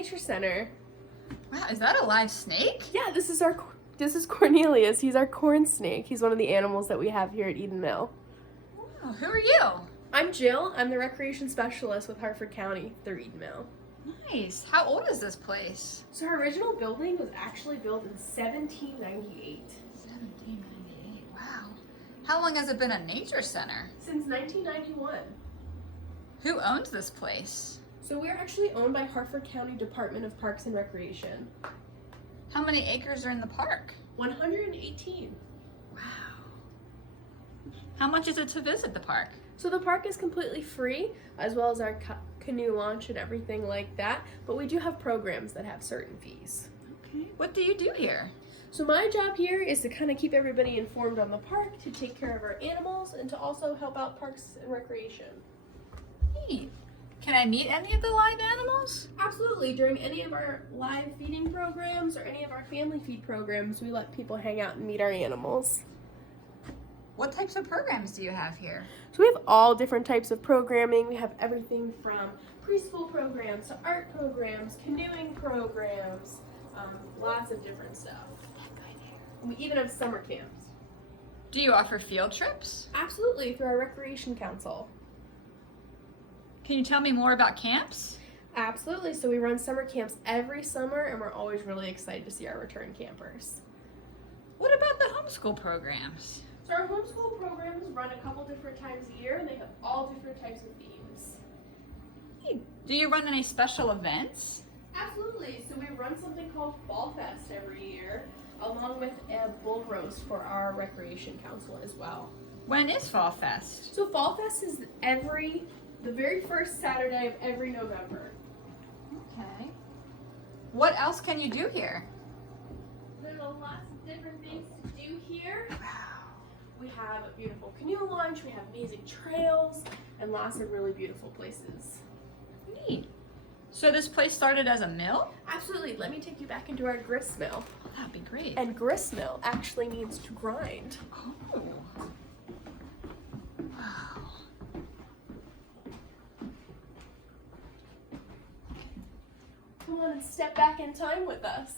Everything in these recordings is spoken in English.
Nature Center. Wow, is that a live snake? Yeah, this is Cornelius. He's our corn snake. He's one of the animals that we have here at Eden Mill. Wow, who are you? I'm Jill. I'm the recreation specialist with Harford County through Eden Mill. Nice. How old is this place? So our original building was actually built in 1798. 1798. Wow. How long has it been a nature center? Since 1991. Who owns this place? So we're actually owned by Harford County Department of Parks and Recreation. How many acres are in the park? 118. Wow. How much is it to visit the park? So the park is completely free, as well as our canoe launch and everything like that, but we do have programs that have certain fees. Okay. What do you do here? So my job here is to kind of keep everybody informed on the park, to take care of our animals, and to also help out Parks and Recreation. Neat. Can I meet any of the live animals? Absolutely. During any of our live feeding programs or any of our family feed programs, we let people hang out and meet our animals. What types of programs do you have here? So we have all different types of programming. We have everything from preschool programs to art programs, canoeing programs, lots of different stuff. And we even have summer camps. Do you offer field trips? Absolutely, through our Recreation Council. Can you tell me more about camps? Absolutely. So we run summer camps every summer, and we're always really excited to see our return campers. What about the homeschool programs? So our homeschool programs run a couple different times a year, and they have all different types of themes. Do you run any special events? Absolutely. So we run something called Fall Fest every year, along with a bull roast for our Recreation Council as well. When is Fall Fest? So Fall Fest is the very first Saturday of every November. Okay. What else can you do here? There's lots of different things to do here. Wow. We have a beautiful canoe launch, we have amazing trails, and lots of really beautiful places. Neat. So this place started as a mill? Absolutely. Let me take you back into our grist mill. Oh, that'd be great. And grist mill actually means to grind. Oh. Wow. Come on and step back in time with us.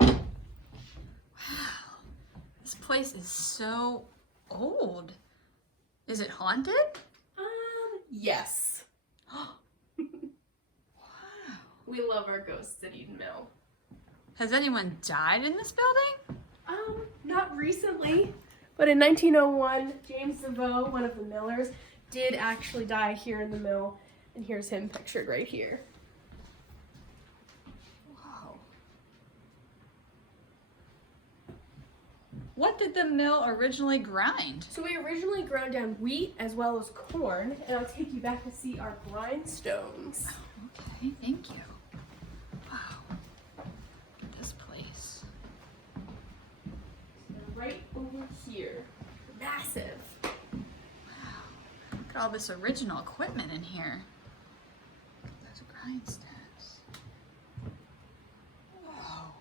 Wow. This place is so old. Is it haunted? Yes. Wow. We love our ghosts at Eden Mill. Has anyone died in this building? Not recently, but in 1901, James DeVoe, one of the millers, did actually die here in the mill, and here's him pictured right here. Wow. What did the mill originally grind? So we originally ground down wheat as well as corn, and I'll take you back to see our grindstones. Okay, thank you. Wow. Look at this place. And right over here, massive. Wow. Look at all this original equipment in here. Look at those grindstones. Wow.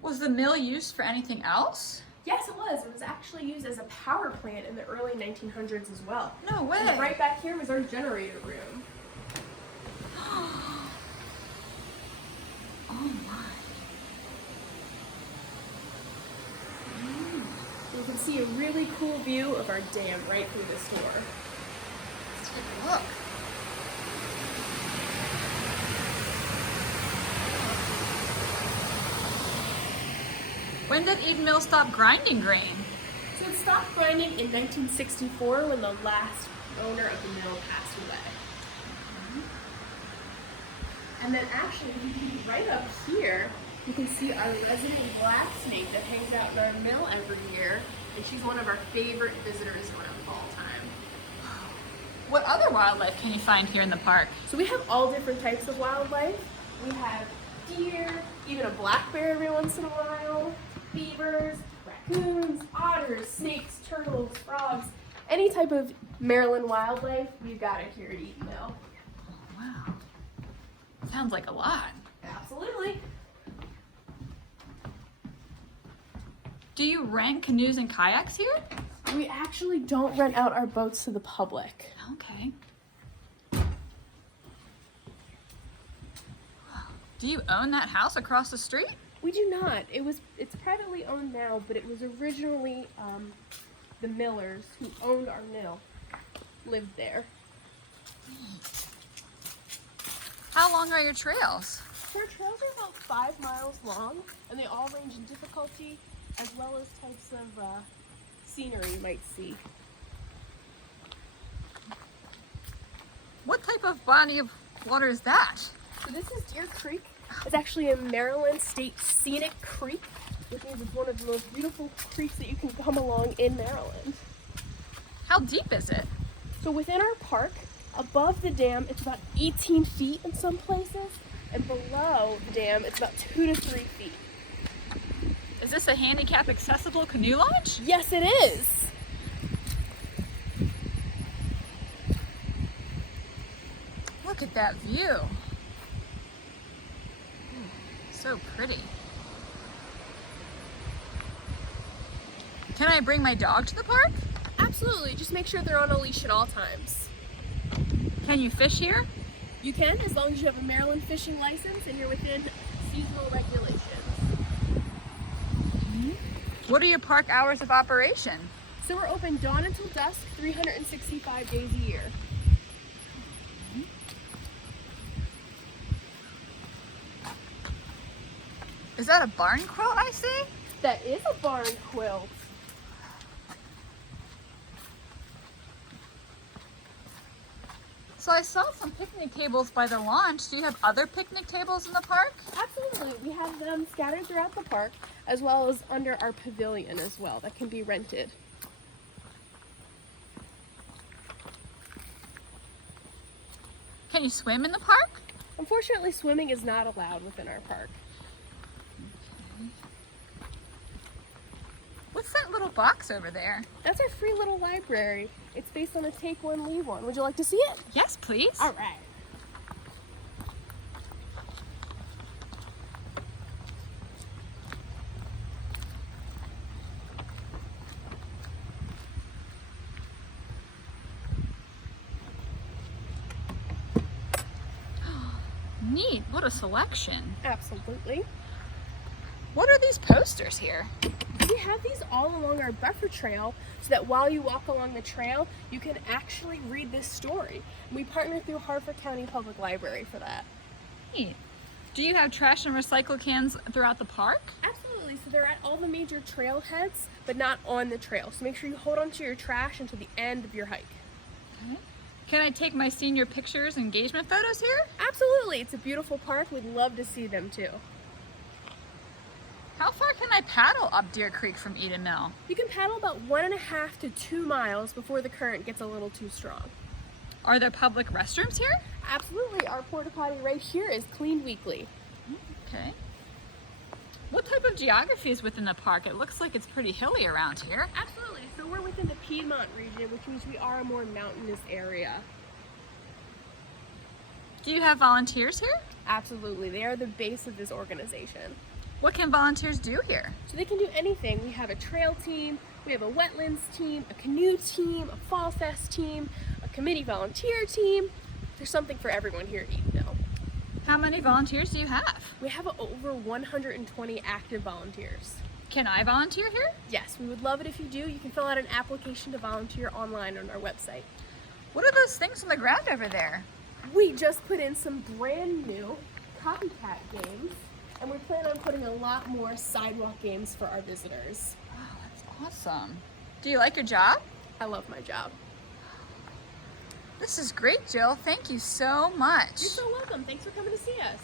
Was the mill used for anything else? Yes, it was. It was actually used as a power plant in the early 1900s as well. No way. And right back here was our generator room. Oh my. You can see a really cool view of our dam right through this door. Let's take a look. When did Eden Mill stop grinding grain? So it stopped grinding in 1964 when the last owner of the mill passed away. And then actually, right up here, you can see our resident black snake that hangs out in our mill every year, and she's one of our favorite visitors of all time. What other wildlife can you find here in the park? So we have all different types of wildlife. We have deer, even a black bear every once in a while, beavers, raccoons, otters, snakes, turtles, frogs, any type of Maryland wildlife, we've got it here at Eden Mill. Wow. Sounds like a lot. Absolutely. Do you rent canoes and kayaks here? We actually don't rent out our boats to the public. Okay. Do you own that house across the street? We do not. It's privately owned now, but it was originally the Millers who owned our mill lived there. How long are your trails? So our trails are about 5 miles long, and they all range in difficulty as well as types of scenery you might see. What type of body of water is that? So this is Deer Creek. It's actually a Maryland State Scenic Creek, which means it's one of the most beautiful creeks that you can come along in Maryland. How deep is it? So within our park, above the dam, it's about 18 feet in some places, and below the dam, it's about 2 to 3 feet. Is this a handicap accessible canoe launch? Yes, it is. Look at that view. So pretty. Can I bring my dog to the park? Absolutely. Just make sure they're on a leash at all times. Can you fish here? You can, as long as you have a Maryland fishing license and you're within seasonal regulations. What are your park hours of operation? So we're open dawn until dusk, 365 days a year. Is that a barn quilt I see? That is a barn quilt. So I saw some picnic tables by the launch. Do you have other picnic tables in the park? Absolutely. We have them scattered throughout the park, as well as under our pavilion as well, that can be rented. Can you swim in the park? Unfortunately, swimming is not allowed within our park. What's that little box over there? That's our free little library. It's based on a Take One, Leave One. Would you like to see it? Yes, please. All right. Neat. What a selection. Absolutely. What are these posters here? We have these all along our buffer trail so that while you walk along the trail, you can actually read this story. We partner through Harford County Public Library for that. Neat. Do you have trash and recycle cans throughout the park? Absolutely. So they're at all the major trailheads, but not on the trail. So make sure you hold onto your trash until the end of your hike. Okay. Can I take my senior pictures, engagement photos here? Absolutely. It's a beautiful park. We'd love to see them too. How far can I paddle up Deer Creek from Eden Mill? You can paddle about 1.5 to 2 miles before the current gets a little too strong. Are there public restrooms here? Absolutely. Our porta potty right here is cleaned weekly. Okay. What type of geography is within the park? It looks like it's pretty hilly around here. Absolutely. So we're within the Piedmont region, which means we are a more mountainous area. Do you have volunteers here? Absolutely. They are the base of this organization. What can volunteers do here? So they can do anything. We have a trail team, we have a wetlands team, a canoe team, a fall fest team, a committee volunteer team. There's something for everyone here at Eden Mill. How many volunteers do you have? We have over 120 active volunteers. Can I volunteer here? Yes, we would love it if you do. You can fill out an application to volunteer online on our website. What are those things on the ground over there? We just put in some brand new copycat games, and we plan on putting a lot more sidewalk games for our visitors. Wow, that's awesome. Do you like your job? I love my job. This is great, Jill. Thank you so much. You're so welcome. Thanks for coming to see us.